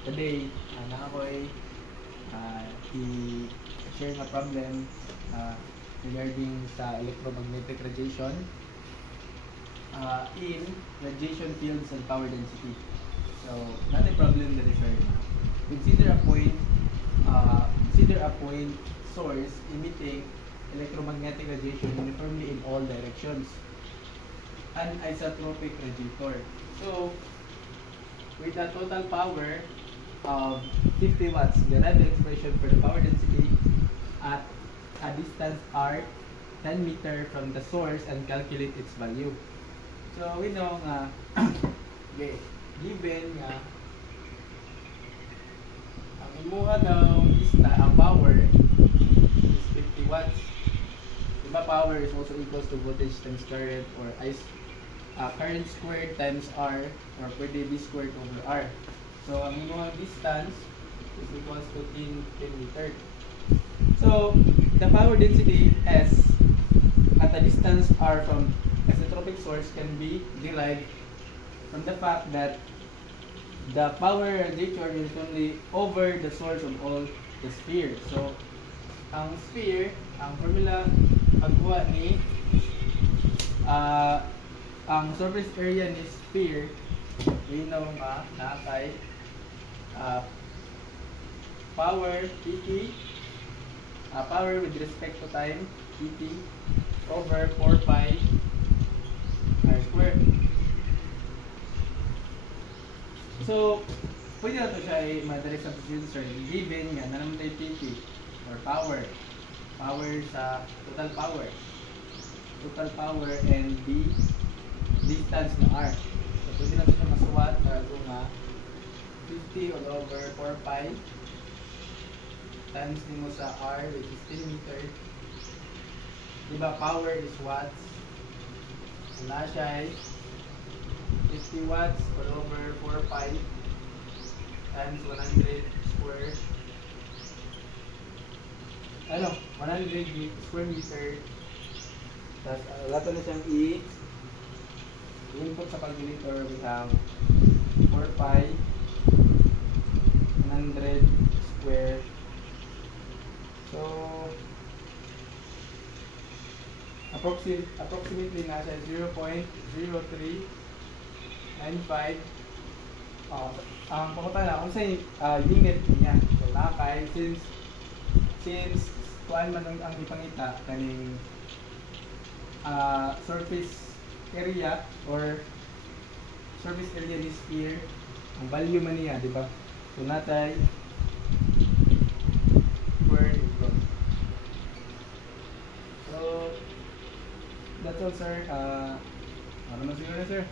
Today, na ako i-share nga problem regarding sa electromagnetic radiation in radiation fields and power density. So, not a problem that is very consider a point source emitting electromagnetic radiation uniformly in all directions. An isotropic radiator. So, with a total power of 50 watts, derive the expression for the power density at a distance r 10 meter from the source and calculate its value. So, we know nga, okay, given nga, ang imuha daw ang power is 50 watts. Diba power is also equals to voltage times current, or current squared times R, or pwede B squared over R. So, ang imuha distance is equals to 10 meter. So, the power density S at a distance R from isotropic source can be derived from the fact that the power radiator is only over the source of all the sphere. So, ang sphere, ang formula pagkuha ni ang surface area ni sphere, we know nga na kay power PT, power with respect to time PT over 4 pi r square. So, pwede na ito siya ay madaling substitution, given nga na naman tayo PT or power sa total power and B distance na R. So, pwede natin siya masuwat na ito nga 50 all over 4 pi times din mo sa R, which is 10 meter. Diba power is watts, so na siya ay 50 watts all over 4 pi times 100 square 100 square meter. Tapos lato na siyang i-input sa calculator. We have 4 pi 100 square. So approximately nasa 0.0395. Ang pakutan na kung sa unit niya. So nakay since kuan man ang ipangita kaning surface area or surface area ni sphere, ang value man niya, di ba? So natay square ito. So that's all, sir. Ano na siguro, sir?